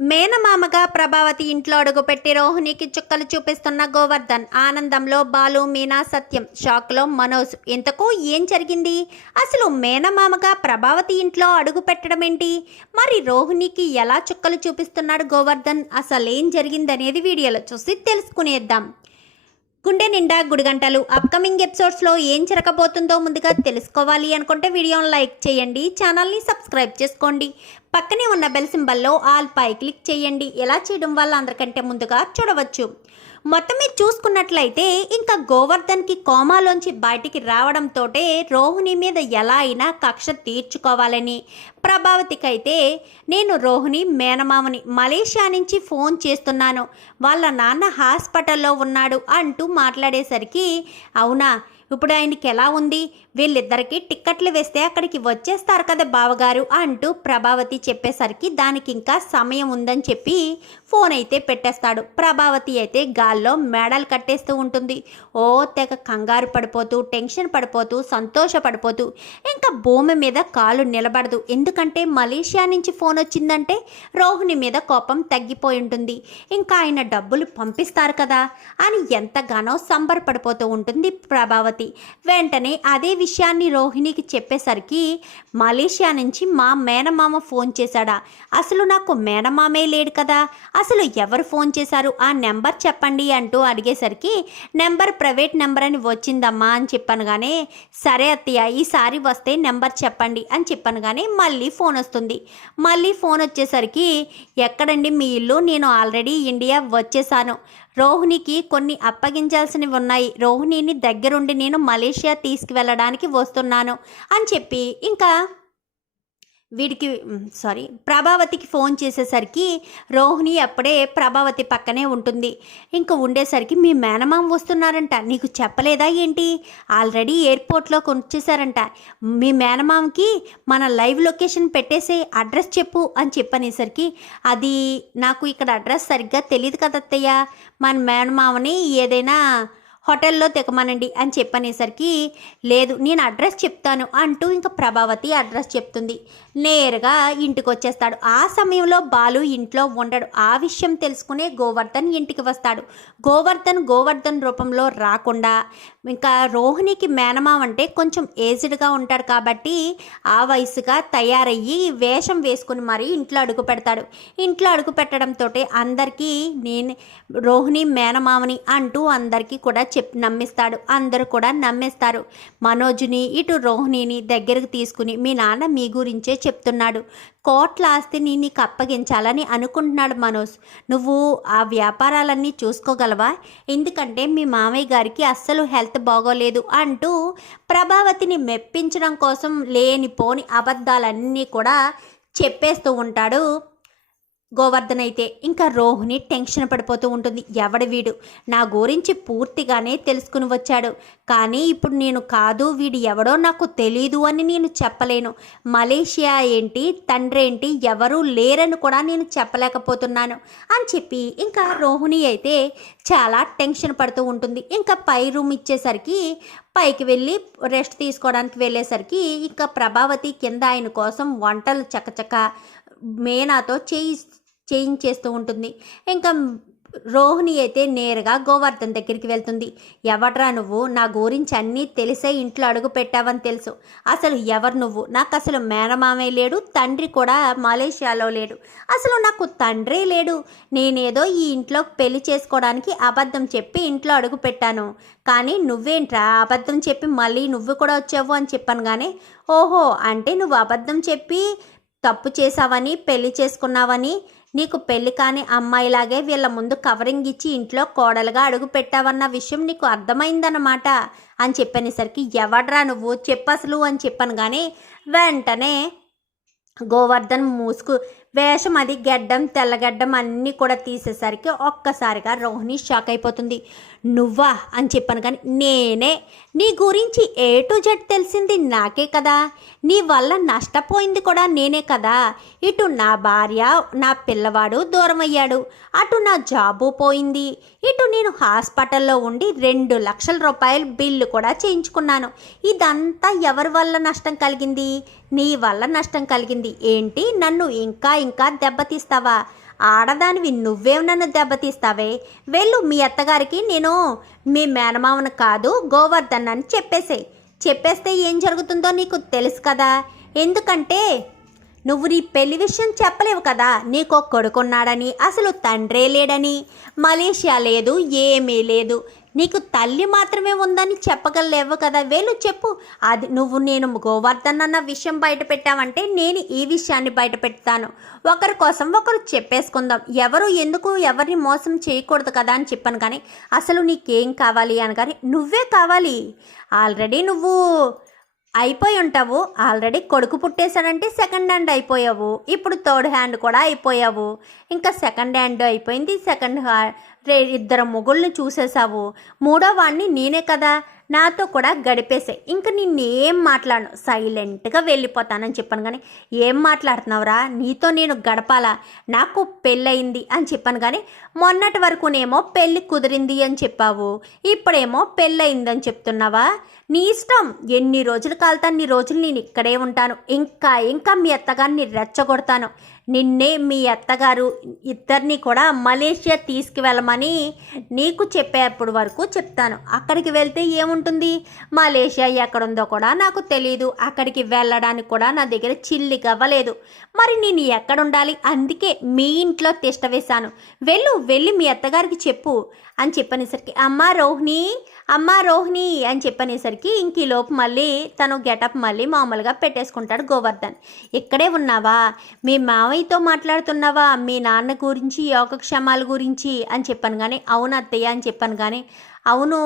మేనమామగా ప్రభావతి ఇంట్లో అడుగుపెట్టి రోహిణికి చుక్కలు చూపిస్తున్న గోవర్ధన్, ఆనందంలో బాలు, మీనా, సత్యం, షాక్లో మనోజ్. ఇంతకు ఏం జరిగింది? అసలు మేనమామగా ప్రభావతి ఇంట్లో అడుగు పెట్టడం ఏంటి? మరి రోహిణికి ఎలా చుక్కలు చూపిస్తున్నాడు గోవర్ధన్? అసలేం జరిగిందనేది వీడియోలో చూసి తెలుసుకునేద్దాం. గుండె నిండా గుడిగంటలు అప్కమింగ్ ఎపిసోడ్స్లో ఏం జరగబోతుందో ముందుగా తెలుసుకోవాలి అనుకుంటే వీడియోని లైక్ చేయండి, ఛానల్ని సబ్స్క్రైబ్ చేసుకోండి, పక్కనే ఉన్న బెల్ సింబల్లో ఆల్ పై క్లిక్ చేయండి. ఎలా చేయడం వల్ల అందరికంటే ముందుగా చూడవచ్చు. మొత్తం మీద చూసుకున్నట్లయితే ఇంకా గోవర్ధన్కి కోమాలోంచి బయటికి రావడంతో రోహిణి మీద ఎలా అయినా కక్ష తీర్చుకోవాలని ప్రభావతికైతే, నేను రోహిణి మేనమామని మలేషియా నుంచి ఫోన్ చేస్తున్నాను, వాళ్ళ నాన్న హాస్పిటల్లో ఉన్నాడు అంటూ మాట్లాడేసరికి, అవునా, ఇప్పుడు ఆయనకి ఎలా ఉంది, వీళ్ళిద్దరికీ టిక్కెట్లు వేస్తే అక్కడికి వచ్చేస్తారు కదా బావగారు అంటూ ప్రభావతి చెప్పేసరికి దానికి ఇంకా సమయం ఉందని చెప్పి ఫోన్ అయితే పెట్టేస్తాడు. ప్రభావతి అయితే గాల్లో మేడలు కట్టేస్తూ ఉంటుంది. ఓ తెగ కంగారు పడిపోతూ, టెన్షన్ పడిపోతూ, సంతోషపడిపోతూ ఇంకా భూమి మీద కాలు నిలబడదు. ఎందుకంటే మలేషియా నుంచి ఫోన్ వచ్చిందంటే రోహిణి మీద కోపం తగ్గిపోయి ఉంటుంది, ఇంకా ఆయన డబ్బులు పంపిస్తారు కదా అని ఎంతగానో సంబరపడిపోతూ ఉంటుంది ప్రభావతి. వెంటనే అదే విషయాన్ని రోహిణికి చెప్పేసరికి, మలేషియా నుంచి మా మేనమామ ఫోన్ చేశాడా? అసలు నాకు మేనమామే లేడు కదా, అసలు ఎవరు ఫోన్ చేశారు, ఆ నెంబర్ చెప్పండి అంటూ అడిగేసరికి, నెంబర్ ప్రైవేట్ నెంబర్ అని వచ్చిందమ్మా అని చెప్పాను. కానీ సరే అత్తయ్య, ఈసారి వస్తే నెంబర్ చెప్పండి అని చెప్పాను. కానీ మళ్ళీ ఫోన్ వస్తుంది. మళ్ళీ ఫోన్ వచ్చేసరికి, ఎక్కడండి మీ ఇల్లు, నేను ఆల్రెడీ ఇండియా వచ్చేసాను, రోహిణికి కొన్ని అప్పగించాల్సినవి ఉన్నాయి, రోహిణిని దగ్గరుండి నేను మలేషియా తీసుకువెళ్ళడానికి వస్తున్నాను అని చెప్పి ఇంకా ప్రభావతికి ఫోన్ చేసేసరికి రోహిణి అప్పుడే ప్రభావతి పక్కనే ఉంటుంది. ఇంకా ఉండేసరికి, మీ మేనమామ వస్తున్నారంట, నీకు చెప్పలేదా ఏంటి, ఆల్రెడీ ఎయిర్పోర్ట్లోకి వచ్చేసారంట, మీ మేనమామకి మన లైవ్ లొకేషన్ పెట్టేసే అడ్రస్ చెప్పు అని చెప్పనేసరికి, అది నాకు ఇక్కడ అడ్రస్ సరిగ్గా తెలియదు కదత్తయ్య, మన మేనమామని ఏదైనా హోటల్లో తెగమనండి అని చెప్పనేసరికి, లేదు నేను అడ్రస్ చెప్తాను అంటూ ఇంకా ప్రభావతి అడ్రస్ చెప్తుంది. నేరుగా ఇంటికి వచ్చేస్తాడు. ఆ సమయంలో బాలు ఇంట్లో ఉండడు. ఆ విషయం తెలుసుకునే గోవర్ధన్ ఇంటికి వస్తాడు. గోవర్ధన్ రూపంలో రాకుండా, ఇంకా రోహిణికి మేనమామ అంటే కొంచెం ఏజ్డ్గా ఉంటాడు కాబట్టి ఆ వయసుగా తయారయ్యి వేషం వేసుకుని మరీ ఇంట్లో అడుగు పెడతాడు. ఇంట్లో అడుగు పెట్టడంతో అందరికీ నేను రోహిణి మేనమామని అంటూ అందరికీ కూడా నమ్మిస్తాడు. అందరూ కూడా నమ్మేస్తారు. మనోజ్ని ఇటు రోహిణిని దగ్గరకు తీసుకుని, మీ నాన్న మీ గురించే చెప్తున్నాడు, కోట్ల ఆస్తిని నీకు అప్పగించాలని అనుకుంటున్నాడు మనోజ్, నువ్వు ఆ వ్యాపారాలన్నీ చూసుకోగలవా, ఎందుకంటే మీ మామయ్య గారికి అస్సలు హెల్త్ బాగోలేదు అంటూ ప్రభావతిని మెప్పించడం కోసం లేనిపోని అబద్ధాలన్నీ కూడా చెప్పేస్తూ ఉంటాడు గోవర్ధన్. అయితే ఇంకా రోహిణి టెన్షన్ పడిపోతూ ఉంటుంది. ఎవడి వీడు, నా గురించి పూర్తిగానే తెలుసుకుని వచ్చాడు, కానీ ఇప్పుడు నేను కాదు, వీడు ఎవడో నాకు తెలీదు అని నేను చెప్పలేను, మలేషియా ఏంటి, తండ్రి ఏంటి, ఎవరూ లేరని కూడా నేను చెప్పలేకపోతున్నాను అని చెప్పి ఇంకా రోహిణి అయితే చాలా టెన్షన్ పడుతూ ఉంటుంది. ఇంకా పై రూమ్ ఇచ్చేసరికి పైకి వెళ్ళి రెస్ట్ తీసుకోవడానికి వెళ్ళేసరికి ఇంకా ప్రభావతి కింద ఆయన కోసం వంటలు చకచక మేనాతో చేయించేస్తూ ఉంటుంది. ఇంకా రోహిణి అయితే నేరుగా గోవర్ధన్ దగ్గరికి వెళ్తుంది. ఎవడ్రా నువ్వు, నా గురించి అన్నీ తెలిసే ఇంట్లో అడుగు పెట్టావని తెలుసు, అసలు ఎవరు నువ్వు, నాకు అసలు మేనమామే లేడు, తండ్రి కూడా మలేషియాలో లేడు, అసలు నాకు తండ్రే లేడు, నేనేదో ఈ ఇంట్లో పెళ్లి చేసుకోవడానికి అబద్ధం చెప్పి ఇంట్లో అడుగు పెట్టాను, కానీ నువ్వేంట్రా అబద్ధం చెప్పి మళ్ళీ నువ్వు కూడా వచ్చావు అని చెప్పాను. కానీ ఓహో, అంటే నువ్వు అబద్ధం చెప్పి తప్పు చేసావని, పెళ్లి చేసుకున్నావని, నీకు పెళ్లి కాని అమ్మాయిలాగే వీళ్ళ ముందు కవరింగ్ ఇచ్చి ఇంట్లో కోడలుగా అడుగు పెట్టావన్న విషయం నీకు అర్థమైందన్నమాట అని చెప్పనేసరికి, ఎవడ్రా నువ్వు చెప్పసలు అని చెప్పాను. కానీ వెంటనే గోవర్ధన్ వేషం అది గెడ్డం తెల్లగడ్డం అన్నీ కూడా తీసేసరికి ఒక్కసారిగా రోహిణి షాక్ అయిపోతుంది. నువ్వా అని చెప్పాను. కానీ నేనే, నీ గురించి ఏ టు జెడ్ తెలిసింది నాకే కదా, నీ వల్ల నష్టపోయింది కూడా నేనే కదా, ఇటు నా భార్య నా పిల్లవాడు దూరం అయ్యాడు, అటు నా జాబు పోయింది, ఇటు నేను హాస్పిటల్లో ఉండి 2 లక్షల రూపాయలు బిల్లు కూడా చేయించుకున్నాను, ఇదంతా ఎవరి వల్ల నష్టం కలిగింది, నీ వల్ల నష్టం కలిగింది ఏంటి, నన్ను ఇంకా దెబ్బతీస్తావా ఆడదానివి నువ్వే నన్ను దెబ్బతీస్తావే. వెళ్ళు మీ అత్తగారికి నేను మీ మేనమామను కాదు గోవర్ధన్ అని చెప్పేస్తే ఏం జరుగుతుందో నీకు తెలుసు కదా. ఎందుకంటే నువ్వు నీ పెళ్లి విషయం చెప్పలేవు కదా. నీకు ఒక కొడుకున్నాడని, అసలు తండ్రే లేడని, మలేషియా లేదు, ఏమీ లేదు, నీకు తల్లి మాత్రమే ఉందని చెప్పగలేవు కదా. వేలు చెప్పు. అది నేను గోవర్ధన్ అన్న విషయం బయట పెట్టావంటే నేను ఈ విషయాన్ని బయట పెడతాను. ఒకరి కోసం ఒకరు చెప్పేసుకుందాం. ఎవరు ఎందుకు ఎవరిని మోసం చేయకూడదు కదా అని చెప్పాను. కానీ అసలు నీకేం కావాలి అనగానే నువ్వే కావాలి. ఆల్రెడీ నువ్వు అయిపోయి ఉంటావు. ఆల్రెడీ కొడుకు పుట్టేశాడంటే సెకండ్ హ్యాండ్ అయిపోయావు. ఇప్పుడు థర్డ్ హ్యాండ్ కూడా అయిపోయావు. ఇంకా సెకండ్ హ్యాండ్ అయిపోయింది. ఇద్దరు మొగుళ్ళని చూసేసావు. మూడో వాడిని నేనే కదా, నాతో కూడా గడిపేసే. ఇంక నిన్నేం మాట్లాడను, సైలెంట్గా వెళ్ళిపోతానని చెప్పాను. కానీ ఏం మాట్లాడుతున్నావురా, నీతో నేను గడపాలా, నాకు పెళ్ళయింది అని చెప్పాను. కానీ మొన్నటి వరకునేమో పెళ్ళి కుదిరింది అని చెప్పావు, ఇప్పుడేమో పెళ్ళయిందని చెప్తున్నావా. నీ ఇష్టం, ఎన్ని రోజులు కాలుతా అన్ని రోజులు నేను ఇక్కడే ఉంటాను. ఇంకా మీ అత్తగారిని రెచ్చగొడతాను. నిన్నే మీ అత్తగారు ఇద్దరిని కూడా మలేషియా తీసుకువెళ్ళమని నీకు చెప్పేప్పుడు వరకు చెప్తాను. అక్కడికి వెళ్తే ఏముంటుంది, మలేషియా ఎక్కడుందో కూడా నాకు తెలియదు. అక్కడికి వెళ్ళడానికి కూడా నా దగ్గర చిల్లిగవ్వలేదు. మరి నేను ఎక్కడుండాలి, అందుకే మీ ఇంట్లో తిష్ట వేశాను. వెళ్ళి మీ అత్తగారికి చెప్పు అని చెప్పనేసరికి అమ్మా రోహిణి అని చెప్పనేసరికి ఇంక ఈ లోపు మళ్ళీ తను గెటప్ మళ్ళీ మామూలుగా పెట్టేసుకుంటాడు గోవర్ధన్. ఇక్కడే ఉన్నావా, మీ మావయ్యతో మాట్లాడుతున్నావా, మీ నాన్న గురించి యోగక్షేమాల గురించి అని చెప్పాను. కానీ అవును అత్తయ్య అని చెప్పాను. కానీ అవును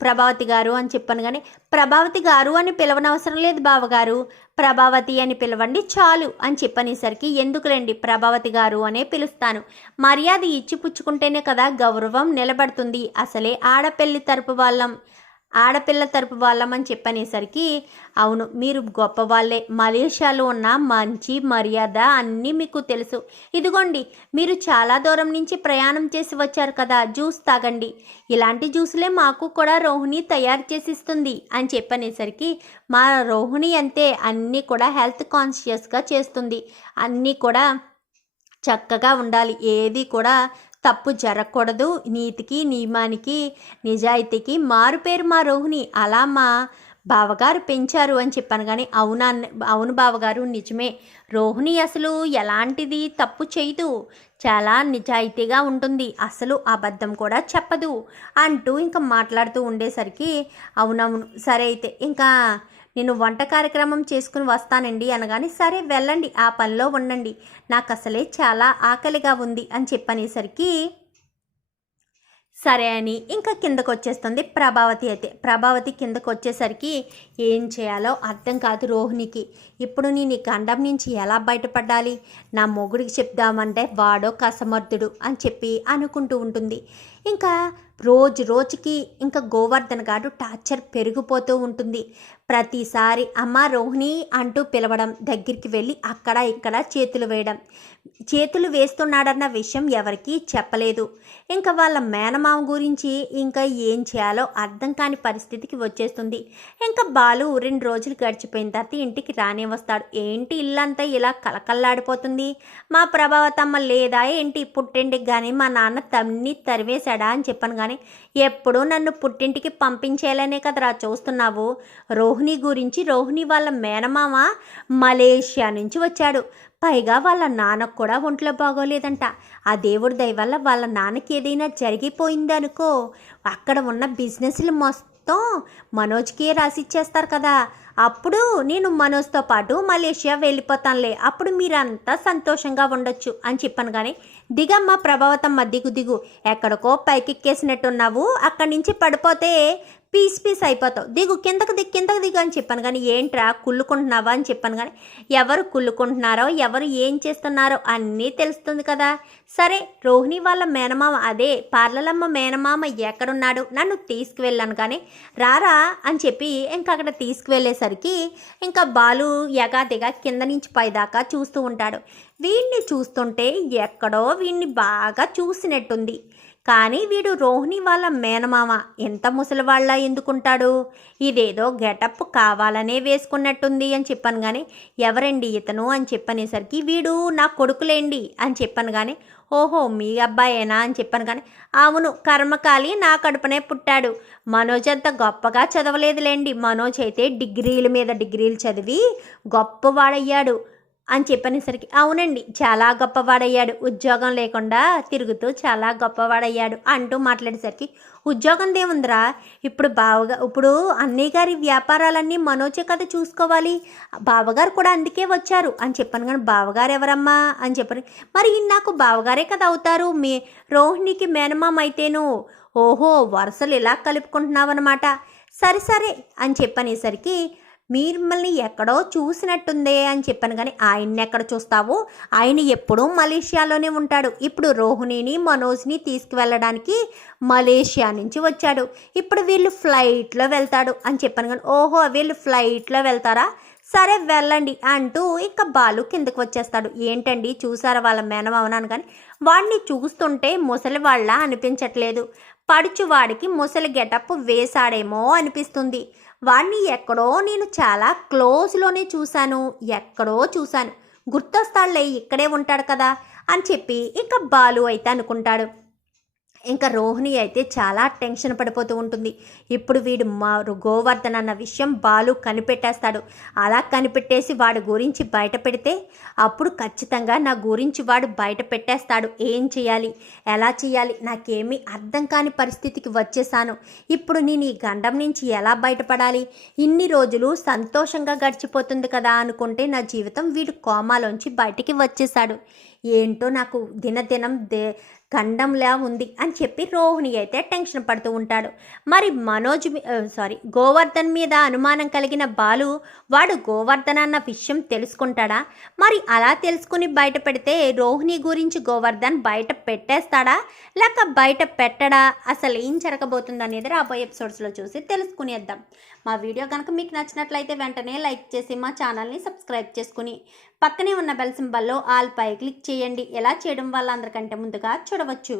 ప్రభావతి గారు అని చెప్పాను. కానీ ప్రభావతి గారు అని పిలవనవసరం లేదు బావగారు, ప్రభావతి అని పిలవండి చాలు అని చెప్పనేసరికి ఎందుకులేండి ప్రభావతి గారు అనే పిలుస్తాను. మర్యాద ఇచ్చి పుచ్చుకుంటేనే కదా గౌరవం నిలబడుతుంది. అసలే ఆడపిల్ల తరపు వాళ్ళం అని చెప్పనేసరికి అవును మీరు గొప్ప వాళ్ళే, మలేషియాలో ఉన్న మంచి మర్యాద అన్నీ మీకు తెలుసు. ఇదిగోండి మీరు చాలా దూరం నుంచి ప్రయాణం చేసి వచ్చారు కదా, జ్యూస్ తాగండి. ఇలాంటి జ్యూసులే మాకు కూడా రోహిణి తయారు చేసిస్తుంది అని చెప్పనేసరికి మా రోహిణి అంతే, అన్నీ కూడా హెల్త్ కాన్షియస్గా చేస్తుంది. అన్నీ కూడా చక్కగా ఉండాలి, ఏది కూడా తప్పు జరగకూడదు, నీతికి నియమానికి నిజాయితీకి మారుపేరు మా రోహిణి, అలా మా బావగారు పెంచారు అని చెప్పాను. కానీ అవును బావగారు నిజమే, రోహిణి అసలు ఎలాంటిది తప్పు చేయదు, చాలా నిజాయితీగా ఉంటుంది, అసలు అబద్ధం కూడా చెప్పదు అంటూ ఇంకా మాట్లాడుతూ ఉండేసరికి అవునవును సరే అయితే ఇంకా నేను వంట కార్యక్రమం చేసుకుని వస్తానండి అనగానే సరే వెళ్ళండి, ఆ పనిలో ఉండండి, నాకు అసలే చాలా ఆకలిగా ఉంది అని చెప్పనేసరికి సరే అని ఇంకా కిందకు వచ్చేస్తుంది ప్రభావతి. అయితే ప్రభావతి కిందకు వచ్చేసరికి ఏం చేయాలో అర్థం కాదు రోహిణికి. ఇప్పుడు నేను ఈ గండం నుంచి ఎలా బయటపడాలి, నా మొగుడికి చెప్దామంటే వాడో కసమర్థుడు అని చెప్పి అనుకుంటూ ఉంటుంది. ఇంకా రోజుకి ఇంకా గోవర్ధన్ గారు టార్చర్ పెరిగిపోతూ ఉంటుంది. ప్రతిసారి అమ్మ రోహిణి అంటూ పిలవడం, దగ్గరికి వెళ్ళి అక్కడ ఇక్కడ చేతులు వేస్తున్నాడన్న విషయం ఎవరికీ చెప్పలేదు. ఇంకా వాళ్ళ మేనమామ గురించి ఇంకా ఏం చేయాలో అర్థం కాని పరిస్థితికి వచ్చేస్తుంది. ఇంకా బాలు 2 రోజులు గడిచిపోయిన తర్వాత ఇంటికి రానే వస్తాడు. ఏంటి ఇల్లంతా ఇలా కలకల్లాడిపోతుంది, మా ప్రభావతమ్మ లేదా ఏంటి, పుట్టింటికి కానీ మా నాన్న తన్ని తరివేశాడా అని చెప్పాను. కానీ ఎప్పుడూ నన్ను పుట్టింటికి పంపించేయాలనే కదరా చూస్తున్నావు. రోహిణి గురించి, రోహిణి వాళ్ళ మేనమామ మలేషియా నుంచి వచ్చాడు, పైగా వాళ్ళ నాన్నకు కూడా ఒంట్లో బాగోలేదంట. ఆ దేవుడి దయ వల్ల వాళ్ళ నాన్నకి ఏదైనా జరిగిపోయిందనుకో, అక్కడ ఉన్న బిజినెస్లు మొత్తం మనోజ్కే రాసిచ్చేస్తారు కదా, అప్పుడు నేను మనోజ్తో పాటు మలేషియా వెళ్ళిపోతానులే, అప్పుడు మీరంతా సంతోషంగా ఉండొచ్చు అని చెప్పాను. కానీ దిగమ్మ ప్రభావతమ్మ, దిగు, ఎక్కడికో పైకెక్కేసినట్టున్నావు, అక్కడి నుంచి పడిపోతే పీస్ అయిపోతావు, దిగు కిందకు దిగు అని చెప్పాను. కానీ ఏంట్రా కుళ్ళుకుంటున్నావా అని చెప్పాను. కానీ ఎవరు కుళ్ళుకుంటున్నారో ఎవరు ఏం చేస్తున్నారో అన్నీ తెలుస్తుంది కదా. సరే రోహిణి వాళ్ళ మేనమామ, అదే పార్లలమ్మ మేనమామ ఎక్కడున్నాడు, నన్ను తీసుకువెళ్ళాను. కానీ రారా అని చెప్పి ఇంకా అక్కడ తీసుకువెళ్ళేసరికి ఇంకా బాలు ఎగాదిగా కింద నుంచి పైదాకా చూస్తూ ఉంటాడు. వీడిని చూస్తుంటే ఎక్కడో వీడిని బాగా చూసినట్టుంది, కానీ వీడు రోహిణి వాళ్ళ మేనమామ ఎంత ముసలివాళ్ళ ఎందుకుంటాడు, ఇదేదో గెటప్ కావాలనే వేసుకున్నట్టుంది అని చెప్పాను. కానీ ఎవరండి ఇతను అని చెప్పనేసరికి వీడు నా కొడుకులేండి అని చెప్పాను. కానీ ఓహో మీ అబ్బాయేనా అని చెప్పాను. కానీ అవును, కర్మకాలి నా కడుపునే పుట్టాడు. మనోజ్ అంత గొప్పగా చదవలేదులేండి, మనోజ్ అయితే డిగ్రీల మీద డిగ్రీలు చదివి గొప్పవాడయ్యాడు అని చెప్పనేసరికి అవునండి చాలా గొప్పవాడయ్యాడు, ఉద్యోగం లేకుండా తిరుగుతూ చాలా గొప్పవాడయ్యాడు అంటూ మాట్లాడేసరికి ఉద్యోగం దేముందిరా, ఇప్పుడు అన్నయ్య గారి వ్యాపారాలన్నీ మనోజే కదా చూసుకోవాలి, బావగారు కూడా అందుకే వచ్చారు అని చెప్పాను. కానీ బావగారు ఎవరమ్మా అని చెప్పాను. మరి నాకు బావగారే కదా అవుతారు, మీ రోహిణికి మేనమామ అయితేను. ఓహో వరుసలు ఇలా కలుపుకుంటున్నావు అనమాట, సరే సరే అని చెప్పనేసరికి మిమ్మల్ని ఎక్కడో చూసినట్టుందే అని చెప్పాను. కానీ ఆయన్ని ఎక్కడ చూస్తావు, ఆయన ఎప్పుడూ మలేషియాలోనే ఉంటాడు. ఇప్పుడు రోహిణిని మనోజ్ని తీసుకువెళ్ళడానికి మలేషియా నుంచి వచ్చాడు, ఇప్పుడు వీళ్ళు ఫ్లైట్లో వెళ్తాడు అని చెప్పాను. కానీ ఓహో వీళ్ళు ఫ్లైట్లో వెళ్తారా, సరే వెళ్ళండి అంటూ ఇక బాలు కిందకు వచ్చేస్తాడు. ఏంటండి చూసారా వాళ్ళ మేనమావనాను, కానీ వాడిని చూస్తుంటే ముసలి వాళ్ళ అనిపించట్లేదు, పడుచువాడికి ముసలి గెటప్ వేశాడేమో అనిపిస్తుంది. వాడిని ఎక్కడో నేను చాలా క్లోజ్లోనే చూశాను, ఎక్కడో చూశాను, గుర్తొస్తాడులే ఇక్కడే ఉంటాడు కదా అని చెప్పి ఇక బాలు అయితే అనుకుంటాడు. ఇంకా రోహిణి అయితే చాలా టెన్షన్ పడిపోతూ ఉంటుంది. ఇప్పుడు వీడు గోవర్ధన్ అన్న విషయం బాలు కనిపెట్టేస్తాడు. అలా కనిపెట్టేసి వాడి గురించి బయట పెడితే అప్పుడు ఖచ్చితంగా నా గురించి వాడు బయట పెట్టేస్తాడు. ఏం చేయాలి, ఎలా చేయాలి, నాకేమీ అర్థం కాని పరిస్థితికి వచ్చేసాను. ఇప్పుడు నేను ఈ గండం నుంచి ఎలా బయటపడాలి, ఇన్ని రోజులు సంతోషంగా గడిచిపోతుంది కదా అనుకుంటే నా జీవితం వీడు కోమాలోంచి బయటికి వచ్చేసాడు. ఏంటో నాకు దినదినం గండంలా ఉంది అని చెప్పి రోహిణి అయితే టెన్షన్ పడుతూ ఉంటాడు. మరి గోవర్ధన్ మీద అనుమానం కలిగిన బాలు వాడు గోవర్ధన్ అన్న విషయం తెలుసుకుంటాడా, మరి అలా తెలుసుకుని బయట పెడితే రోహిణి గురించి గోవర్ధన్ బయట పెట్టేస్తాడా లేక బయట పెట్టడా, అసలు ఏం జరగబోతుంది అనేది రాబోయే ఎపిసోడ్స్లో చూసి తెలుసుకునేద్దాం. మా వీడియో కనుక మీకు నచ్చినట్లయితే వెంటనే లైక్ చేసి మా ఛానల్ని సబ్స్క్రైబ్ చేసుకుని పక్కనే ఉన్న బెల్ సింబల్లో ఆల్ పై క్లిక్ చేయండి. ఎలా చేయడం వల్ల అందరికంటే ముందుగా చూడవచ్చు.